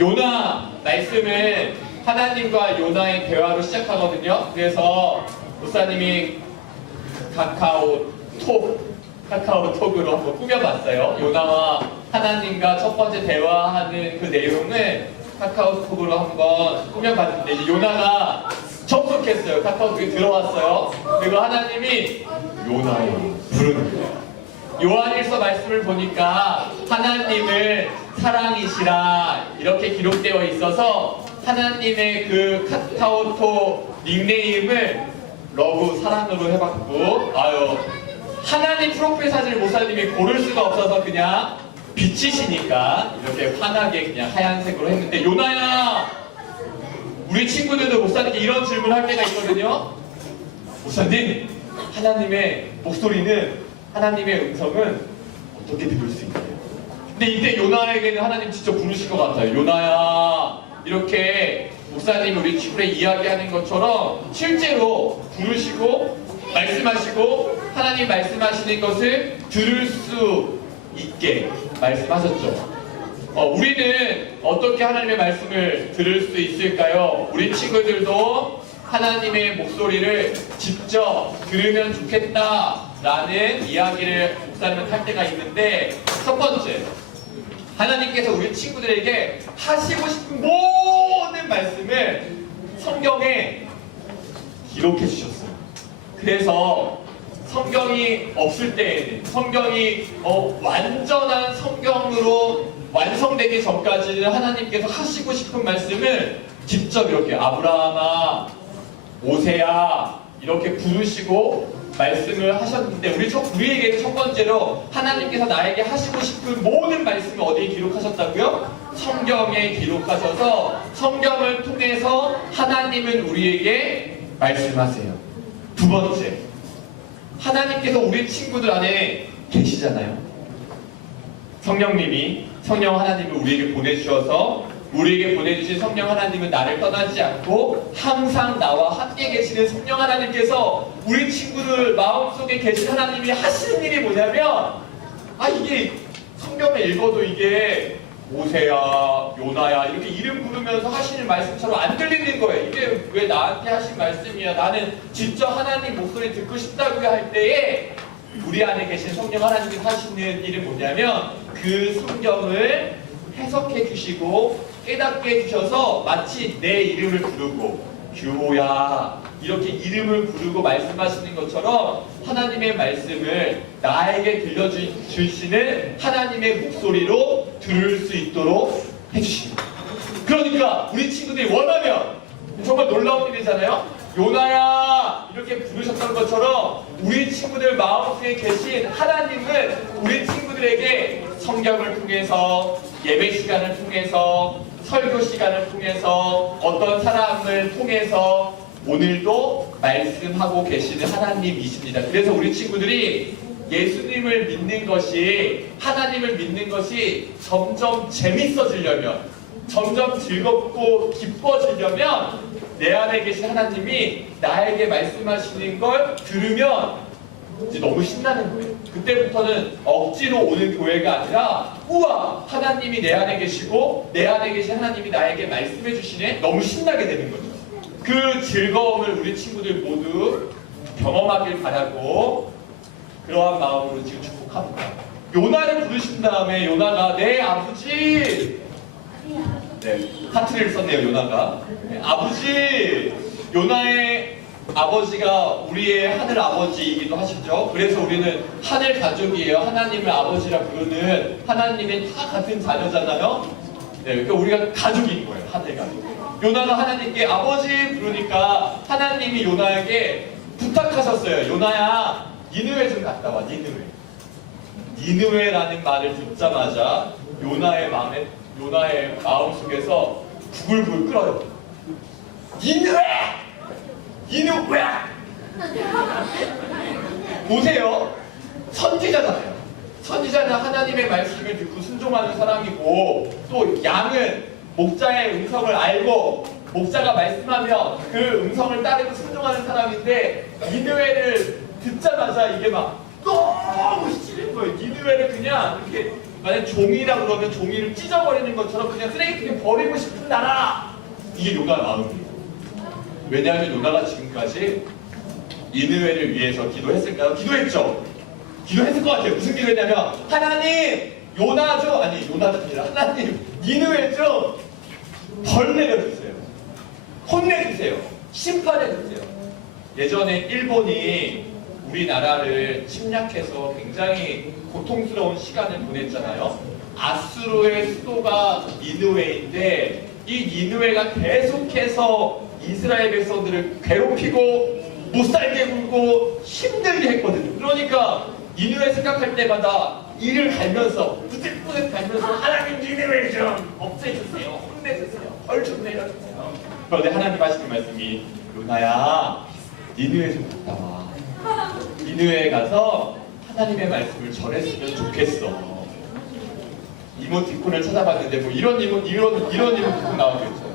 요나 말씀은 하나님과 요나의 대화로 시작하거든요. 그래서 목사님이 카카오톡으로 한번 꾸며봤어요. 요나와 하나님과 첫 번째 대화하는 그 내용을 카카오톡으로 한번 꾸며봤는데, 이제 요나가 접속했어요. 카카오톡에 들어왔어요. 그리고 하나님이 요나를 부르는 거예요. 요한일서 말씀을 보니까 하나님을 사랑이시라 이렇게 기록되어 있어서 하나님의 그 카카오톡 닉네임을 러브 사랑으로 해봤고, 하나님 프로필 사진을 목사님이 고를 수가 없어서 그냥 빛이시니까 이렇게 환하게 그냥 하얀색으로 했는데, 요나야, 우리 친구들도 목사님께 이런 질문할 때가 있거든요. 목사님, 하나님의 목소리는, 하나님의 음성은 어떻게 들을 수 있나요? 근데 이때 요나에게는 하나님 직접 부르실 것 같아요. 요나야, 이렇게 목사님이 우리 친구에 이야기하는 것처럼 실제로 부르시고 말씀하시고 하나님 말씀하시는 것을 들을 수 있게 말씀하셨죠. 우리는 어떻게 하나님의 말씀을 들을 수 있을까요? 우리 친구들도 하나님의 목소리를 직접 들으면 좋겠다라는 이야기를 목사님은 할 때가 있는데, 첫 번째, 하나님께서 우리 친구들에게 하시고 싶은 모든 말씀을 성경에 기록해 주셨어요. 그래서 성경이 없을 때에는, 성경이 완전한 성경으로 완성되기 전까지는 하나님께서 하시고 싶은 말씀을 직접 이렇게 아브라함아, 오세야 이렇게 부르시고 말씀을 하셨는데, 우리에게는 첫 번째로 하나님께서 나에게 하시고 싶은 모든 말씀을 어디에 기록하셨다고요? 성경에 기록하셔서 성경을 통해서 하나님은 우리에게 말씀하세요. 두 번째, 하나님께서 우리 친구들 안에 계시잖아요. 성령 하나님을 우리에게 보내주셔서, 우리에게 보내주신 성령 하나님은 나를 떠나지 않고 항상 나와 함께 계시는 성령 하나님께서 우리 친구들 마음속에 계신 하나님이 하시는 일이 뭐냐면, 이게 성경을 읽어도 이게 오세야, 요나야 이렇게 이름 부르면서 하시는 말씀처럼 안 들리는 거예요. 이게 왜 나한테 하신 말씀이야? 나는 직접 하나님 목소리 듣고 싶다고 할 때에 우리 안에 계신 성령 하나님이 하시는 일은 뭐냐면, 그 성경을 해석해 주시고 깨닫게 해주셔서 마치 내 이름을 부르고 규호야 이렇게 이름을 부르고 말씀하시는 것처럼 하나님의 말씀을 나에게 들려주시는 하나님의 목소리로 들을 수 있도록 해주십니다. 그러니까 우리 친구들이 원하면, 정말 놀라운 일이잖아요. 요나야 이렇게 부르셨던 것처럼 우리 친구들 마음속에 계신 하나님은 우리 친구들에게 성경을 통해서, 예배 시간을 통해서, 설교 시간을 통해서, 어떤 사람을 통해서 오늘도 말씀하고 계시는 하나님이십니다. 그래서 우리 친구들이 예수님을 믿는 것이, 하나님을 믿는 것이 점점 재밌어지려면, 점점 즐겁고 기뻐지려면 내 안에 계신 하나님이 나에게 말씀하시는 걸 들으면 이제 너무 신나는 거예요. 그때부터는 억지로 오는 교회가 아니라, 우와, 하나님이 내 안에 계시고 내 안에 계신 하나님이 나에게 말씀해 주시네, 너무 신나게 되는 거죠. 그 즐거움을 우리 친구들 모두 경험하길 바라고 그러한 마음으로 지금 축복합니다. 요나를 부르신 다음에 요나가 네 아버지, 하트를 썼네요. 요나가 아버지, 요나의 아버지가 우리의 하늘 아버지이기도 하시죠. 그래서 우리는 하늘 가족이에요. 하나님을 아버지라 부르는, 하나님은 다 같은 자녀잖아요. 그러니까 우리가 가족인 거예요. 하늘 가족. 요나가 하나님께 아버지 부르니까 하나님이 요나에게 부탁하셨어요. 요나야, 니느웨 좀 갔다 와. 니느웨라는 말을 듣자마자 요나의 마음 속에서 부글부글 끓어요. 니느웨! 보세요. 선지자잖아요. 선지자는 하나님의 말씀을 듣고 순종하는 사람이고, 또 양은 목자의 음성을 알고 목자가 말씀하면 그 음성을 따르고 순종하는 사람인데, 니느웨를 듣자마자 이게 막 너무 싫은 거예요. 니느웨를 그냥 이렇게 만약 종이라 그러면 종이를 찢어버리는 것처럼 그냥 쓰레기통에 버리고 싶은 나라. 이게 요나 마음이에요. 왜냐하면 요나가 지금까지 니느웨를 위해서 기도했을까요? 기도했죠. 기도했을 것 같아요. 무슨 기도했냐면 하나님 요나죠? 아니 요나가 아니라 하나님 니느웨 좀 벌 내려주세요. 혼내주세요. 심판해주세요. 예전에 일본이 우리나라를 침략해서 굉장히 고통스러운 시간을 보냈잖아요. 아수르의 수도가 니느웨인데 이 니느웨가 계속해서 이스라엘 백성들을 괴롭히고 못살게 굴고 힘들게 했거든요. 그러니까 니느웨 생각할 때마다 이를 갈면서 부들부들 갈면서 하나님 니느웨 좀 없애주세요. 혼내주세요. 벌 좀 내려주세요. 그런데 하나님 하시는 말씀이 요나야 니느웨 좀 갔다 와. 니느웨에 가서 하나님의 말씀을 전했으면 좋겠어. 이모티콘을 찾아봤는데 뭐 이런 이모티콘 나오겠죠.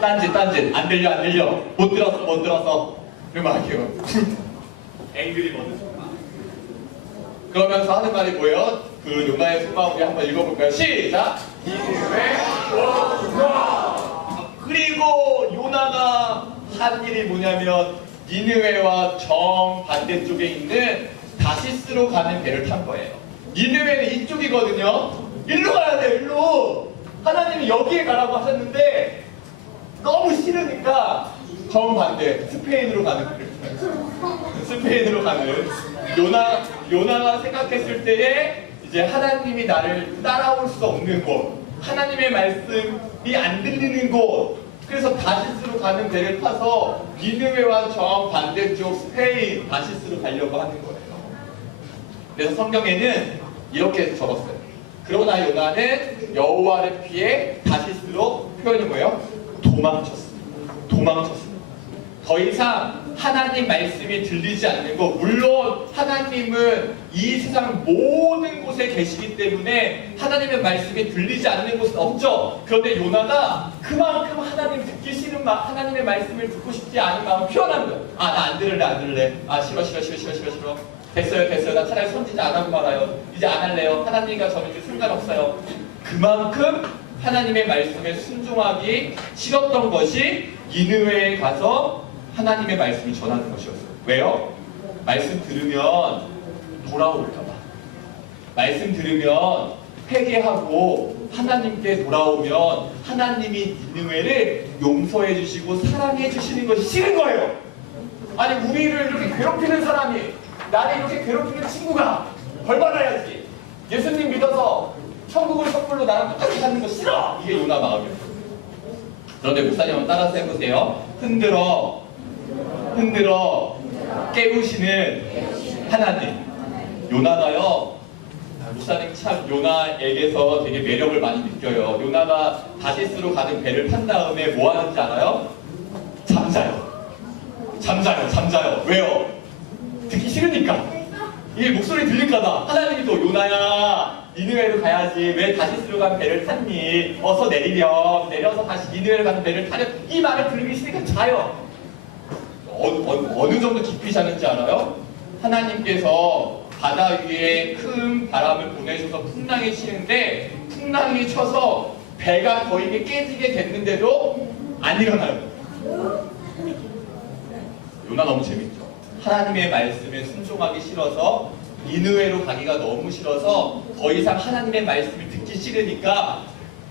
딴짓 안 들려 못 들었어 이러면 할게요. 앵그리 버드. 그러면서 하는 말이 뭐예요? 그 요나의 속마음 우리 한번 읽어볼까요? 시작! 니느웨 그리고 요나가 한 일이 뭐냐면 니느웨와 정반대쪽에 있는 다시스로 가는 배를 탄 거예요. 니느웨는 이쪽이거든요. 일로 가야 돼요. 일로. 하나님이 여기에 가라고 하셨는데 너무 싫으니까 정반대 스페인으로 가는 배를 타요. 스페인으로 가는 요나가 생각했을 때에 이제 하나님이 나를 따라올 수 없는 곳, 하나님의 말씀이 안 들리는 곳, 그래서 다시스로 가는 배를 타서 니느웨와 정반대쪽 스페인 다시스로 가려고 하는 거예요. 그래서 성경에는 이렇게 적었어요. 그러나 요나는 여호와를 피해 다시스로 표현이 뭐예요? 도망쳤습니다. 더 이상 하나님 말씀이 들리지 않는 것, 물론 하나님은 이 세상 모든 곳에 계시기 때문에 하나님의 말씀이 들리지 않는 곳은 없죠. 그런데 요나가 그만큼 하나님 듣기 싫은 하나님의 말씀을 듣고 싶지 않은 마음을 표현한 거예요. 아, 나 안 들을래. 아, 싫어. 됐어요. 나 차라리 선지자 안 하고 말아요. 이제 안 할래요. 하나님과 저는 이제 상관없어요. 그만큼 하나님의 말씀에 순종하기 싫었던 것이 니느웨에 가서 하나님의 말씀을 전하는 것이었어요. 왜요? 말씀 들으면 돌아올까봐. 말씀 들으면 회개하고 하나님께 돌아오면 하나님이 니느웨를 용서해 주시고 사랑해 주시는 것이 싫은 거예요. 아니 우리를 이렇게 괴롭히는 사람이, 나를 이렇게 괴롭히는 친구가 벌 받아야지. 예수님 믿어서 천국을 선물로 나랑 똑같이 사는 거 싫어. 이게 요나 마음이에요. 그런데 목사님 한번 따라서 해보세요. 흔들어 깨우시는 하나님. 요나가요, 목사님 참 요나에게서 되게 매력을 많이 느껴요. 요나가 다시스로 가는 배를 탄 다음에 뭐 하는지 알아요? 잠자요. 왜요? 듣기 싫으니까. 이게 목소리 들릴까봐. 하나님이 또 요나야 니느웨로 가야지. 왜 다시스로 간 배를 탔니? 어서 내려서 다시 니느웨로 가는 배를 타려. 이 말을 들으기 싫으니까 자요. 어느 정도 깊이 자는지 알아요? 하나님께서 바다 위에 큰 바람을 보내셔서 풍랑이 치는데 풍랑이 쳐서 배가 거의 깨지게 됐는데도 안 일어나요. 요나 너무 재밌죠? 하나님의 말씀에 순종하기 싫어서 니느웨로 가기가 너무 싫어서 더 이상 하나님의 말씀을 듣기 싫으니까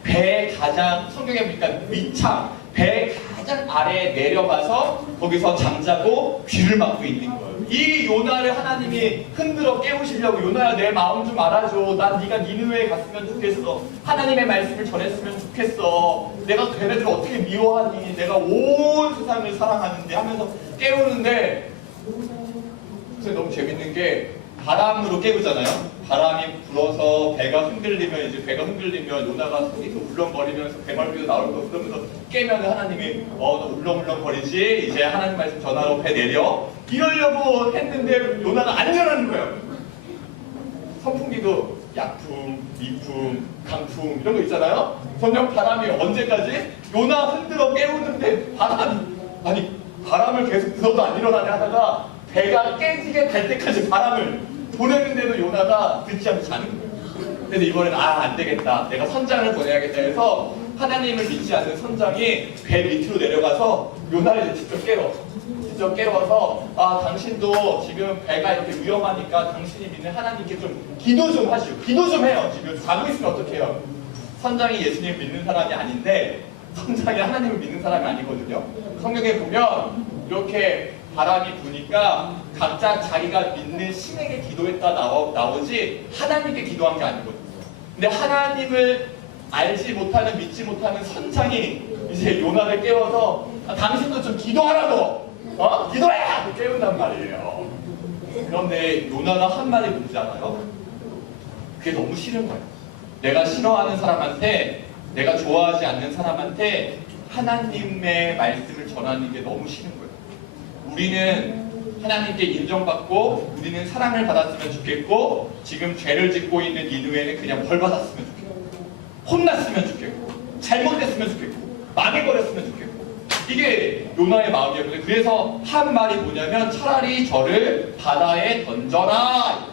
배 가장 성경에 보니까 밑창 배 가장 아래에 내려가서 거기서 잠자고 귀를 막고 있는 거예요. 이 요나를 하나님이 흔들어 깨우시려고 요나야 내 마음 좀 알아줘. 난 네가 니느웨에 갔으면 좋겠어. 하나님의 말씀을 전했으면 좋겠어. 내가 걔네들 어떻게 미워하니. 내가 온 세상을 사랑하는데 하면서 깨우는데 그래서 너무 재밌는 게 바람으로 깨우잖아요. 바람이 불어서 배가 흔들리면 요나가 속에서 울렁거리면서 배멀미도 나올 거고 그러면서 깨면 하나님이 너 울렁울렁거리지? 이제 하나님 말씀 전하러 배 내려? 이러려고 했는데 요나가 안 일어나는 거예요. 선풍기도 약풍, 미풍, 강풍 이런 거 있잖아요. 점점 바람이 언제까지? 요나 흔들어 깨우는데 바람을 계속 불어도 안 일어나냐 하다가 배가 깨지게 될 때까지 바람을 보냈는데도 요나가 듣지 않고 자는 거예요. 그래서 이번엔 안 되겠다. 내가 선장을 보내야겠다 해서 하나님을 믿지 않는 선장이 배 밑으로 내려가서 요나를 직접 깨워서 당신도 지금 배가 이렇게 위험하니까 당신이 믿는 하나님께 좀 기도 좀 하시오. 기도 좀 해요. 지금 자고 있으면 어떡해요? 선장이 예수님 믿는 사람이 아닌데 선장이 하나님을 믿는 사람이 아니거든요. 성경에 보면 이렇게 바람이 부니까 각자 자기가 믿는 신에게 기도했다 나오지 하나님께 기도한 게 아니거든요. 근데 하나님을 알지 못하는 믿지 못하는 선장이 이제 요나를 깨워서 당신도 좀 기도하라고 기도해! 하고 깨운단 말이에요. 그런데 요나가 한 말이 뭔지 알아요? 그게 너무 싫은 거예요. 내가 싫어하는 사람한테 내가 좋아하지 않는 사람한테 하나님의 말씀을 전하는 게 너무 싫은 거예요. 우리는 하나님께 인정받고 우리는 사랑을 받았으면 좋겠고 지금 죄를 짓고 있는 니느웨는 그냥 벌 받았으면 좋겠고 혼났으면 좋겠고 잘못됐으면 좋겠고 망해버렸으면 좋겠고 이게 요나의 마음이었거든요. 그래서 한 말이 뭐냐면 차라리 저를 바다에 던져라.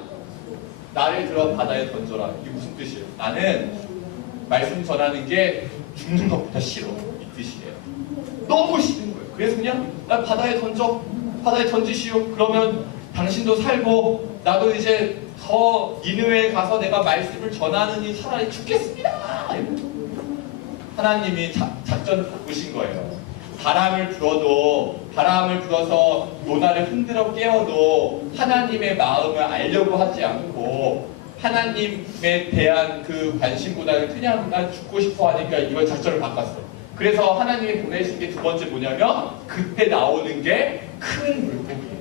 나를 들어 바다에 던져라. 이게 무슨 뜻이에요? 나는 말씀 전하는 게 죽는 것보다 싫어. 이 뜻이에요. 너무 싫은 거예요. 그래서 그냥 나 바다에 던지시오. 그러면 당신도 살고 나도 이제 더 니느웨에 가서 내가 말씀을 전하느니 차라리 죽겠습니다. 하나님이 작전을 바꾸신 거예요. 바람을 불어서 요나를 흔들어 깨워도 하나님의 마음을 알려고 하지 않고 하나님에 대한 그 관심보다는 그냥 난 죽고 싶어 하니까 이걸 작전을 바꿨어요. 그래서 하나님이 보내신 게 두 번째 뭐냐면 그때 나오는 게 큰 물고기예요.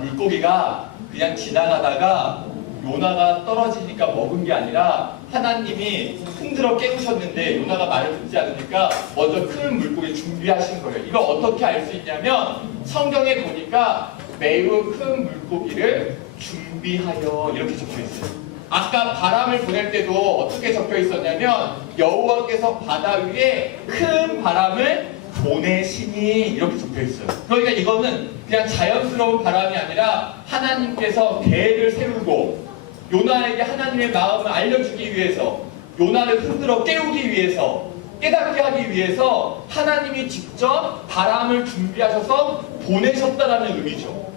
물고기가 그냥 지나가다가 요나가 떨어지니까 먹은 게 아니라 하나님이 흔들어 깨우셨는데 요나가 말을 듣지 않으니까 먼저 큰 물고기 준비하신 거예요. 이걸 어떻게 알 수 있냐면 성경에 보니까 매우 큰 물고기를 준비하여 이렇게 적혀 있어요. 아까 바람을 보낼 때도 어떻게 적혀 있었냐면 여호와께서 바다 위에 큰 바람을 보내시니 이렇게 적혀 있어요. 그러니까 이거는 그냥 자연스러운 바람이 아니라 하나님께서 계획을 세우고 요나에게 하나님의 마음을 알려주기 위해서 요나를 흔들어 깨우기 위해서 깨닫게 하기 위해서 하나님이 직접 바람을 준비하셔서 보내셨다라는 의미죠.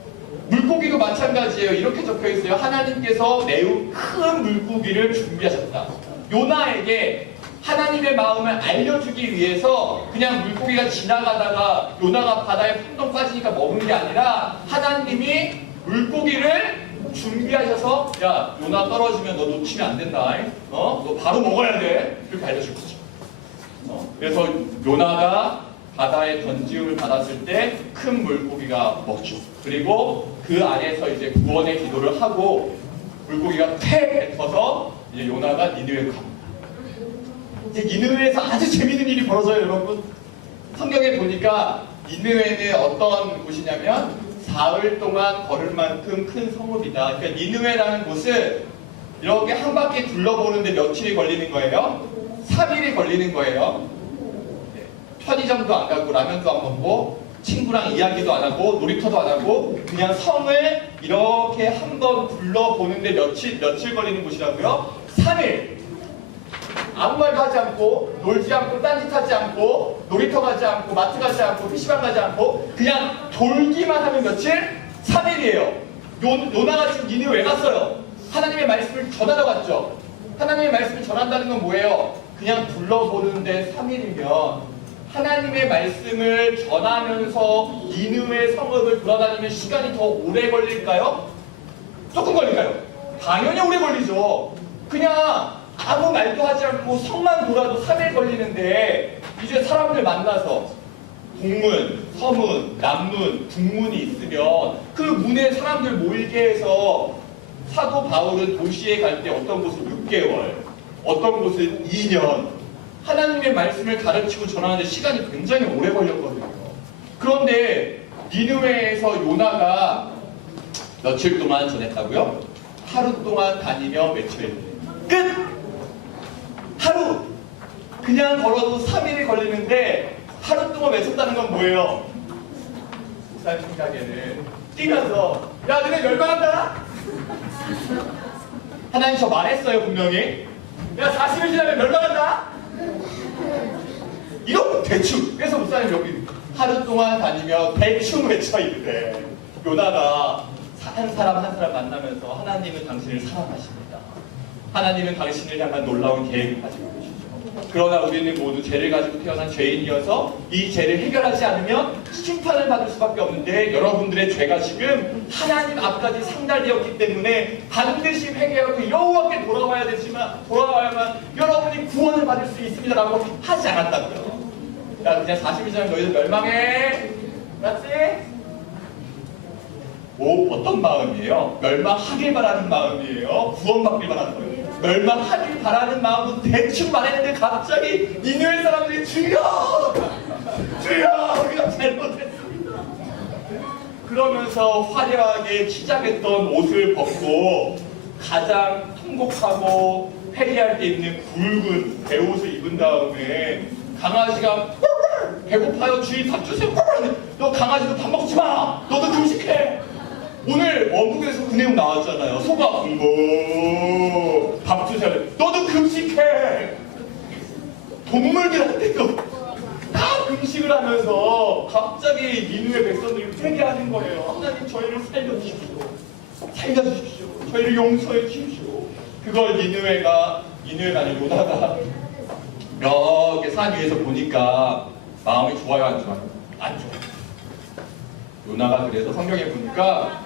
물고기도 마찬가지예요. 이렇게 적혀 있어요. 하나님께서 매우 큰 물고기를 준비하셨다. 요나에게 하나님의 마음을 알려주기 위해서 그냥 물고기가 지나가다가 요나가 바다에 펑덩 빠지니까 먹은 게 아니라 하나님이 물고기를 준비하셔서 야 요나 떨어지면 너 놓치면 안 된다. 너 바로 먹어야 돼. 그렇게 알려줄 거죠. 그래서 요나가 바다에 던지움을 받았을 때 큰 물고기가 먹죠. 그리고 그 안에서 이제 구원의 기도를 하고 물고기가 태 뱉어서 이제 요나가 니느웨로 갑니다. 이제 니느웨에서 아주 재밌는 일이 벌어져요, 여러분. 성경에 보니까 니느웨는 어떤 곳이냐면 사흘 동안 걸을 만큼 큰 성읍이다. 그러니까 니느웨라는 곳을 이렇게 한 바퀴 둘러보는데 며칠이 걸리는 거예요? 3일이 걸리는 거예요. 편의점도 안 가고 라면도 안 먹고 친구랑 이야기도 안 하고 놀이터도 안 하고 그냥 성을 이렇게 한번 둘러보는데 며칠 걸리는 곳이라고요? 3일. 아무 말도 하지 않고 놀지 않고 딴짓하지 않고 놀이터 가지 않고 마트 가지 않고 PC방 가지 않고 그냥 돌기만 하면 며칠? 3일이에요. 요나가 지금 니느웨 왜 갔어요? 하나님의 말씀을 전하러 갔죠. 하나님의 말씀을 전한다는 건 뭐예요? 그냥 둘러보는데 3일이면 하나님의 말씀을 전하면서 니느웨 성읍을 돌아다니면 시간이 더 오래 걸릴까요? 조금 걸릴까요? 당연히 오래 걸리죠. 그냥 아무 말도 하지 않고 성만 돌아도 3일 걸리는데 이제 사람들 만나서 동문, 서문, 남문, 북문이 있으면 그 문에 사람들 모이게 해서 사도 바울은 도시에 갈 때 어떤 곳은 6개월, 어떤 곳은 2년 하나님의 말씀을 가르치고 전하는데 시간이 굉장히 오래 걸렸거든요. 그런데 니느웨에서 요나가 며칠 동안 전했다고요? 하루 동안 다니며 외쳐야 끝! 하루! 그냥 걸어도 3일이 걸리는데 하루 동안 외쳤다는 건 뭐예요? 목사님 생각에는 뛰면서 야 너네 멸망한다? 하나님 저 말했어요 분명히. 내가 40일 지나면 멸망한다. 이런 대충. 그래서 목사님 여기 하루 동안 다니며 대충 외쳐 있는데 요나가 한 사람 한 사람 만나면서 하나님은 당신을 사랑하십니다. 하나님은 당신을 향한 놀라운 계획을 가지고 계시죠. 그러나 우리는 모두 죄를 가지고 태어난 죄인이어서 이 죄를 해결하지 않으면 심판을 받을 수밖에 없는데 여러분들의 죄가 지금 하나님 앞까지 상달되었기 때문에 반드시 회개하고 여호와께 돌아와야만 여러분이 구원을 받을 수 있습니다라고 하지 않았다고요. 야, 그냥 40일 전에 너희들 멸망해. 맞지? 어떤 마음이에요? 멸망하길 바라는 마음이에요? 구원받길 바라는 거예요? 멸망하길 바라는 마음은 대충 말했는데 갑자기 니느웨 사람들이 주여! 주여! 우리가 잘못했습니다. 그러면서 화려하게 치장했던 옷을 벗고 가장 통곡하고 회개할 때 입는 굵은 배옷을 입은 다음에 강아지가 배고파요 주인 밥 주세요. 너 강아지도 밥 먹지 마. 너도 금식해. 오늘 원국에서 그 내용 나왔잖아요. 속 아픈 거 밥 주세요. 너도 금식해. 동물들한테도 다 금식을 하면서 갑자기 니느웨 백성들이 회개하는 거예요. 하나님 저희를 살려주십시오. 살려주십시오. 저희를 용서해 주십시오. 그걸 니느웨가 아니고 요나가 이렇게 산 위에서 보니까 마음이 좋아요 안 좋아요? 안 좋아요. 요나가 그래서 성경에 보니까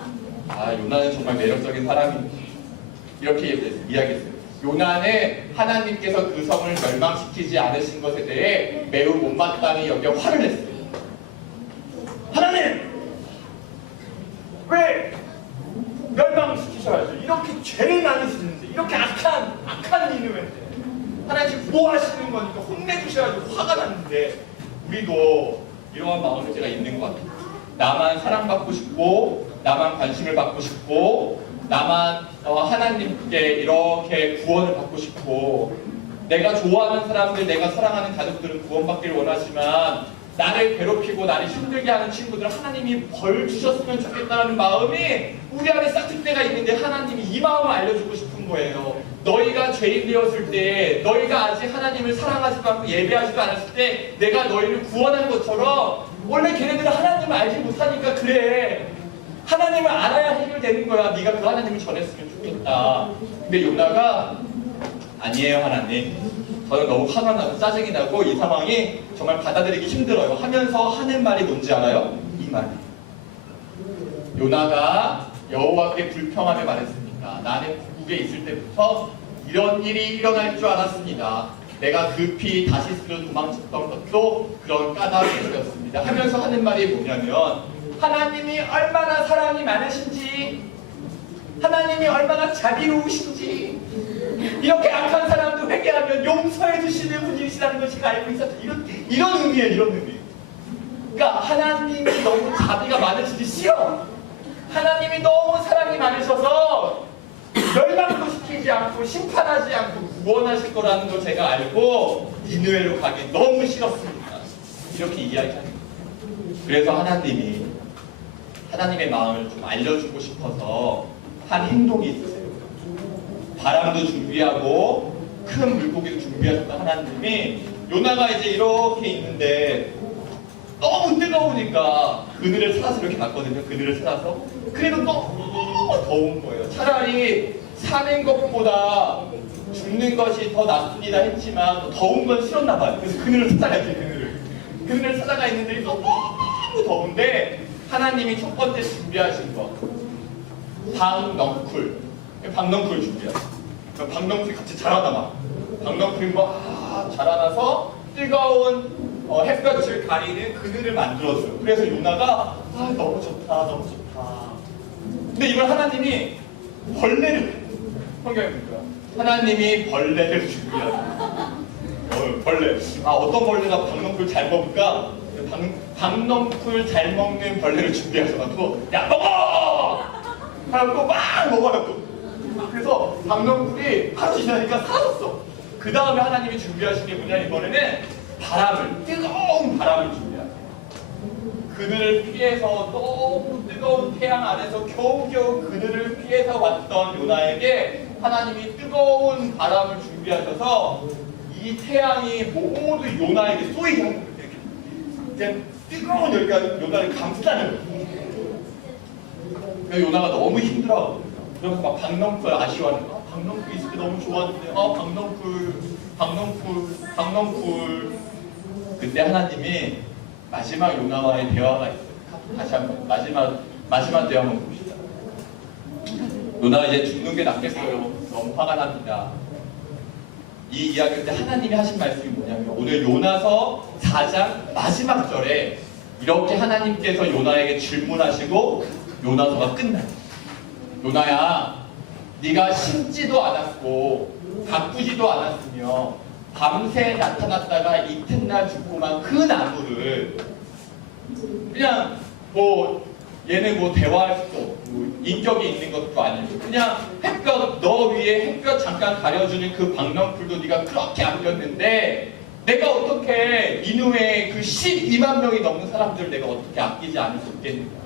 요나는 정말 매력적인 사람이 이렇게 이야기했어요. 요나는 하나님께서 그 성을 멸망시키지 않으신 것에 대해 매우 못마땅히 여겨 화를 냈어요. 하나님! 왜 멸망시키셔야죠? 이렇게 죄를 많이 짓는데 이렇게 악한 니느웨인데 하나님 지금 뭐 하시는 거니까 혼내주셔야죠. 화가 났는데 우리도 이러한 마음을 제가 있는 것 같아요. 나만 사랑받고 싶고 나만 관심을 받고 싶고 나만 하나님께 이렇게 구원을 받고 싶고 내가 좋아하는 사람들 내가 사랑하는 가족들은 구원받기를 원하지만 나를 괴롭히고 나를 힘들게 하는 친구들 하나님이 벌 주셨으면 좋겠다는 마음이 우리 안에 싹쓸 때가 있는데 하나님이 이 마음을 알려주고 싶은 거예요. 너희가 죄인 되었을 때 너희가 아직 하나님을 사랑하지도 않고 예배하지도 않았을 때 내가 너희를 구원한 것처럼 원래 걔네들은 하나님을 알지 못하니까 그래. 하나님을 알아야 해결되는 거야. 네가 그 하나님을 전했으면 좋겠다. 근데 요나가 아니에요 하나님. 저는 너무 화가 나고 짜증이 나고 이 상황이 정말 받아들이기 힘들어요 하면서 하는 말이 뭔지 알아요? 이 말이에요. 요나가 여호와께 불평하며 말했습니다. 나는 북국에 있을 때부터 이런 일이 일어날 줄 알았습니다. 내가 급히 다시스로 도망쳤던 것도 그런 까닭이었습니다. 하면서 하는 말이 뭐냐면 하나님이 얼마나 사랑이 많으신지 하나님이 얼마나 자비로우신지 이렇게 악한 사람도 회개하면 용서해 주시는 분이시라는 걸 제가 알고 있었죠. 이런 의미예요. 이런 의미. 그러니까 하나님이 너무 자비가 많으시지 싫어. 하나님이 너무 사랑이 많으셔서 멸망도 시키지 않고 심판하지 않고 구원하실 거라는 걸 제가 알고 니느웨로 가기 너무 싫었습니다. 이렇게 이야기하는 거예요. 그래서 하나님이 하나님의 마음을 좀 알려주고 싶어서 한 행동이 있으세요. 바람도 준비하고 큰 물고기도 준비하셨던 하나님이 요나가 이제 이렇게 있는데 너무 뜨거우니까 그늘을 찾아서 이렇게 갔거든요. 그늘을 찾아서. 그래도 너무 더운 거예요. 차라리 사는 것보다 죽는 것이 더 낫습니다 했지만 더운 건 싫었나 봐요. 그래서 그늘을 찾아가지. 그늘을 찾아가 있는데 너무 더운데 하나님이 첫 번째 준비하신 거 박넝쿨 준비하셨어요. 박넝쿨이 같이 자라나 봐. 박넝쿨이 자라나서 뜨거운 햇볕을 가리는 그늘을 만들어줘요. 그래서 요나가 너무 좋다. 근데 이걸 하나님이 성경에 보니까 하나님이 벌레를 준비하세요. 벌레. 어떤 벌레가 박넝쿨 잘 먹을까? 박넝쿨 잘 먹는 벌레를 준비하셔가지고 야 먹어! 하고 막 먹어요 또. 그래서 박넝쿨이 하루 지나니까 사라졌어. 그 다음에 하나님이 준비하신 게 뭐냐 이번에는 뜨거운 바람을 준비하세요. 그늘을 피해서 너무 뜨거운 태양 아래서 겨우겨우 그늘을 피해서 왔던 요나에게 하나님이 뜨거운 바람을 준비하셔서 이 태양이 모두 요나에게 쏘이게 하는 거예요. 그냥 뜨거운 열기가 요나를 감싸는 거예요. 요나가 너무 힘들어하거든요. 그래서 막 박넝쿨 아쉬워하는 거예요. 박넝쿨 있을 때 너무 좋았는데 박넝쿨 그때 하나님이 마지막 요나와의 대화가 있어요. 다시 한번 마지막 대화 한번 봅시다. 요나가 이제 죽는 게 낫겠어요. 너무 화가 납니다. 이 이야기일 때 하나님이 하신 말씀이 뭐냐면 오늘 요나서 4장 마지막 절에 이렇게 하나님께서 요나에게 질문하시고 요나서가 끝나요. 요나야, 네가 심지도 않았고 가꾸지도 않았으며 밤새 나타났다가 이튿날 죽고만 그 나무를 그냥 얘는 대화할 수도 없고 인격이 있는 것도 아니고 그냥 햇볕 너 위에 햇볕 잠깐 가려주는 그 박넝쿨도 네가 그렇게 아꼈는데 내가 어떻게 니느웨의 그 12만 명이 넘는 사람들을 내가 어떻게 아끼지 않을 수 있겠느냐.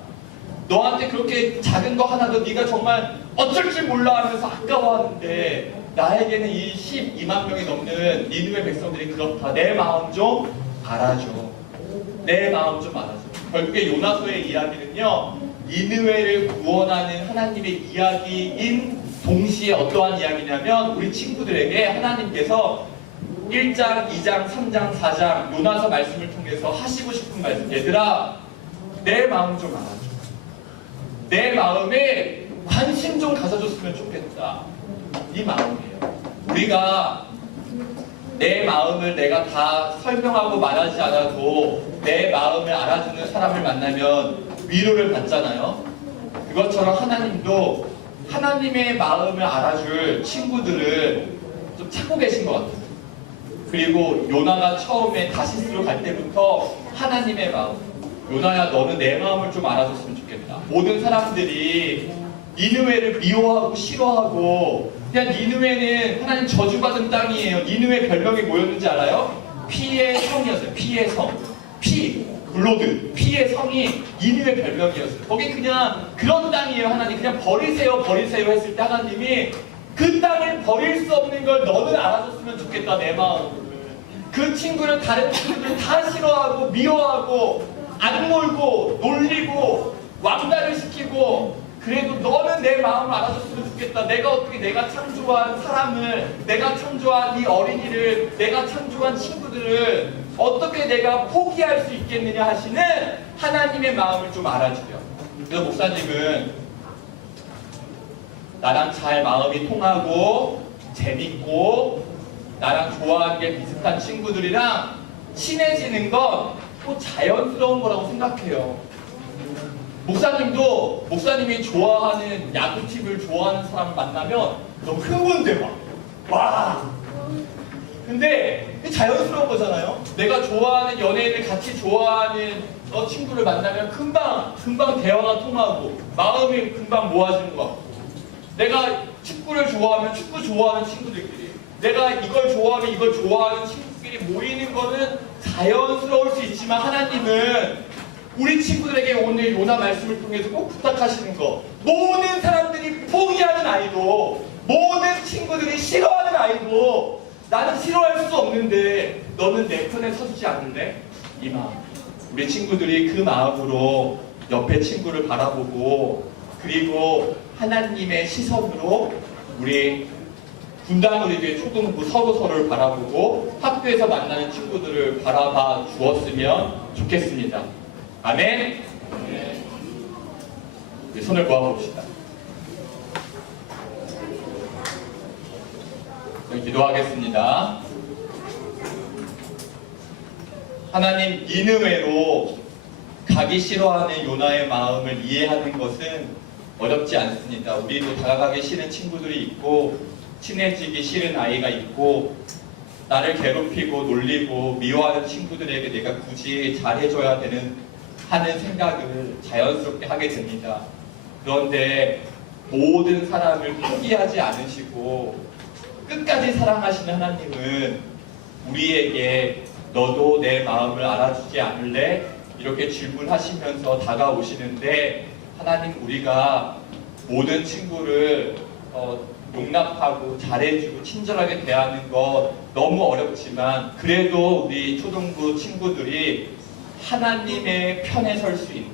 너한테 그렇게 작은 거 하나도 네가 정말 어쩔 줄 몰라 하면서 아까워하는데 나에게는 이 12만 명이 넘는 니느웨 백성들이 그렇다. 내 마음 좀 알아줘. 내 마음 좀 알아줘. 결국에 요나서의 이야기는요, 니느웨를 구원하는 하나님의 이야기인 동시에 어떠한 이야기냐면 우리 친구들에게 하나님께서 1장, 2장, 3장, 4장 요나서 말씀을 통해서 하시고 싶은 말씀. 얘들아, 내 마음 좀 알아줘. 내 마음에 관심 좀 가져줬으면 좋겠다. 이 마음이에요. 우리가 내 마음을 내가 다 설명하고 말하지 않아도 내 마음을 알아주는 사람을 만나면 위로를 받잖아요. 그것처럼 하나님도 하나님의 마음을 알아줄 친구들을 좀 찾고 계신 것 같아요. 그리고 요나가 처음에 다시스로 갈 때부터 하나님의 마음, 요나야 너는 내 마음을 좀 알아줬으면 좋겠다. 모든 사람들이 니느웨를 미워하고 싫어하고 그냥 니느웨는 하나님 저주받은 땅이에요. 니느웨 별명이 뭐였는지 알아요? 피의 성이었어요. 피의 성. 블로드. 피의 성이 니느웨 별명이었어요. 거기 그냥 그런 땅이에요. 하나님 그냥 버리세요 했을 때 하나님이 그 땅을 버릴 수 없는 걸 너는 알아줬으면 좋겠다. 내 마음을. 그 친구를 다른 친구들 다 싫어하고 미워하고 악몰고 놀리고 왕따를 시키고 그래도 너는 내 마음을 알아줬으면 좋겠다. 내가 어떻게 내가 창조한 사람을, 내가 창조한 이 어린이를, 내가 창조한 친구들을 어떻게 내가 포기할 수 있겠느냐 하시는 하나님의 마음을 좀 알아주려. 그래서 목사님은 나랑 잘 마음이 통하고 재밌고 나랑 좋아하는 게 비슷한 친구들이랑 친해지는 건 또 자연스러운 거라고 생각해요. 목사님이 좋아하는 야구팀을 좋아하는 사람을 만나면 너무 흥분돼 막. 와. 근데 자연스러운 거잖아요. 내가 좋아하는 연예인을 같이 좋아하는 친구를 만나면 금방 대화가 통하고 마음이 금방 모아지는 것 같고 내가 축구를 좋아하면 축구 좋아하는 친구들끼리 내가 이걸 좋아하면 이걸 좋아하는 친구끼리 모이는 거는 자연스러울 수 있지만 하나님은 우리 친구들에게 오늘 요나 말씀을 통해서 꼭 부탁하시는 거 모든 사람들이 포기하는 아이도 모든 친구들이 싫어하는 아이도 나는 싫어할 수 없는데 너는 내 편에 서주지 않는데 이 마음 우리 친구들이 그 마음으로 옆에 친구를 바라보고 그리고 하나님의 시선으로 우리 분당우리교회 초등부 서로서로를 바라보고 학교에서 만나는 친구들을 바라봐 주었으면 좋겠습니다. 아멘. 우리 손을 모아봅시다. 저희 기도하겠습니다. 하나님, 니느웨로 가기 싫어하는 요나의 마음을 이해하는 것은 어렵지 않습니다. 우리도 다가가기 싫은 친구들이 있고 친해지기 싫은 아이가 있고 나를 괴롭히고 놀리고 미워하는 친구들에게 내가 굳이 잘해줘야 하는 생각을 자연스럽게 하게 됩니다. 그런데 모든 사람을 포기하지 않으시고 끝까지 사랑하시는 하나님은 우리에게 너도 내 마음을 알아주지 않을래? 이렇게 질문하시면서 다가오시는데 하나님 우리가 모든 친구를 용납하고 잘해주고 친절하게 대하는 거 너무 어렵지만 그래도 우리 초등부 친구들이 하나님의 편에 설 수 있는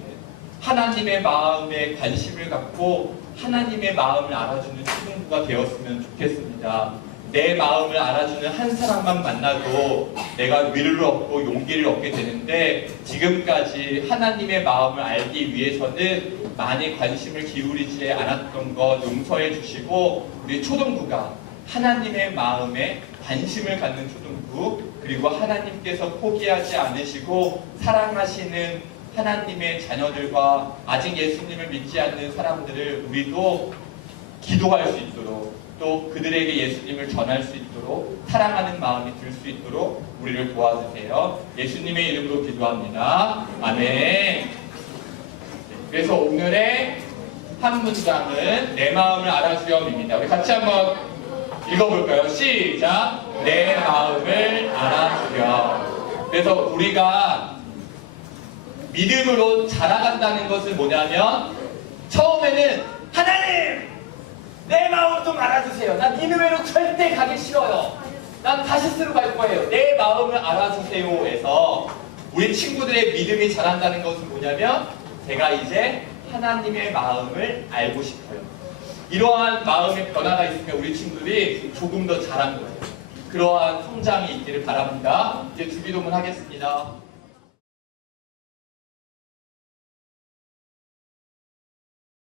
하나님의 마음에 관심을 갖고 하나님의 마음을 알아주는 초등부가 되었으면 좋겠습니다. 내 마음을 알아주는 한 사람만 만나도 내가 위로를 얻고 용기를 얻게 되는데 지금까지 하나님의 마음을 알기 위해서는 많이 관심을 기울이지 않았던 것 용서해 주시고 우리 초등부가 하나님의 마음에 관심을 갖는 초등부 그리고 하나님께서 포기하지 않으시고 사랑하시는 하나님의 자녀들과 아직 예수님을 믿지 않는 사람들을 우리도 기도할 수 있도록 또 그들에게 예수님을 전할 수 있도록 사랑하는 마음이 들 수 있도록 우리를 도와주세요. 예수님의 이름으로 기도합니다. 아멘. 그래서 오늘의 한 문장은 내 마음을 알아주렴입니다. 우리 같이 한번 읽어볼까요? 시작! 내 마음을 알아주렴. 그래서 우리가 믿음으로 자라간다는 것은 뭐냐면 처음에는 하나님! 내 마음 좀 알아주세요. 난 니느웨로 절대 가기 싫어요. 난 다시스로 갈 거예요. 내 마음을 알아주세요에서 우리 친구들의 믿음이 자란다는 것은 뭐냐면 제가 이제 하나님의 마음을 알고 싶어요. 이러한 마음의 변화가 있으면 우리 친구들이 조금 더 자란 거예요. 그러한 성장이 있기를 바랍니다. 이제 주기도문 하겠습니다.